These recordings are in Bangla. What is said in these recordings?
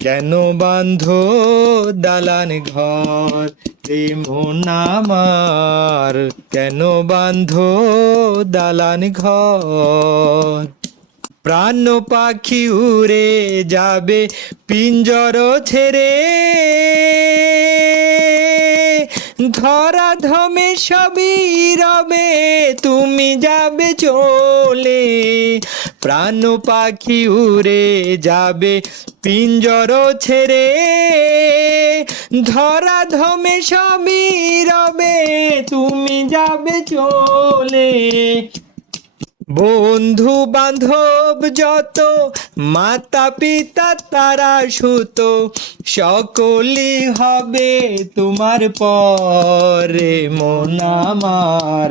কেন বান্ধ দালান ঘর? রে মোনামার কেন বান্ধ দালান ঘর? প্রাণ পাখি উড়ে যাবে, পিঞ্জর ছেড়ে। ধরা ধমে সবই রবে, তুমি যাবে চলে। প্রাণ পাখি উড়ে যাবে, পিঞ্জর ছেড়ে। ধরা ধমে সবই রবে, তুমি যাবে চলে। বন্ধু বান্ধব যত, মাতা পিতা তারা সুত সকলি হবে তোমার পরে মন আমার।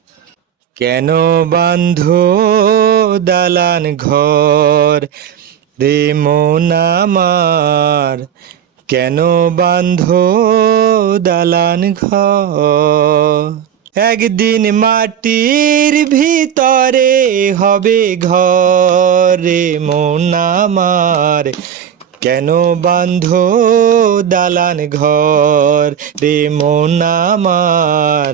কেন বান্ধ দালান ঘর? রে আমার, কেন বান্ধ দালান ঘর? একদিন মাটির ভিতরে হবে ঘর। রে আমার, কেন বান্ধ দালান ঘর? রে আমার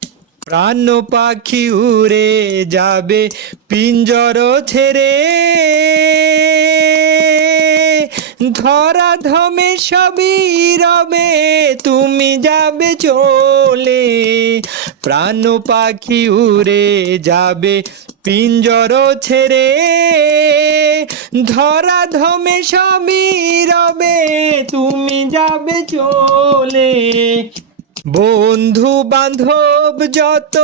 প্রাণ পাখি উড়ে যাবে, পিঞ্জর ছেড়ে। ধরা ধমে সবই রবে, তুমি যাবে চলে। প্রাণ পাখি উড়ে যাবে, পিঞ্জর ছেড়ে। ধরা ধমে সবই রবে, তুমি যাবে চলে। বন্ধু বান্ধব যত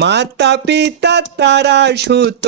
মাতা পিতা তারা সুত।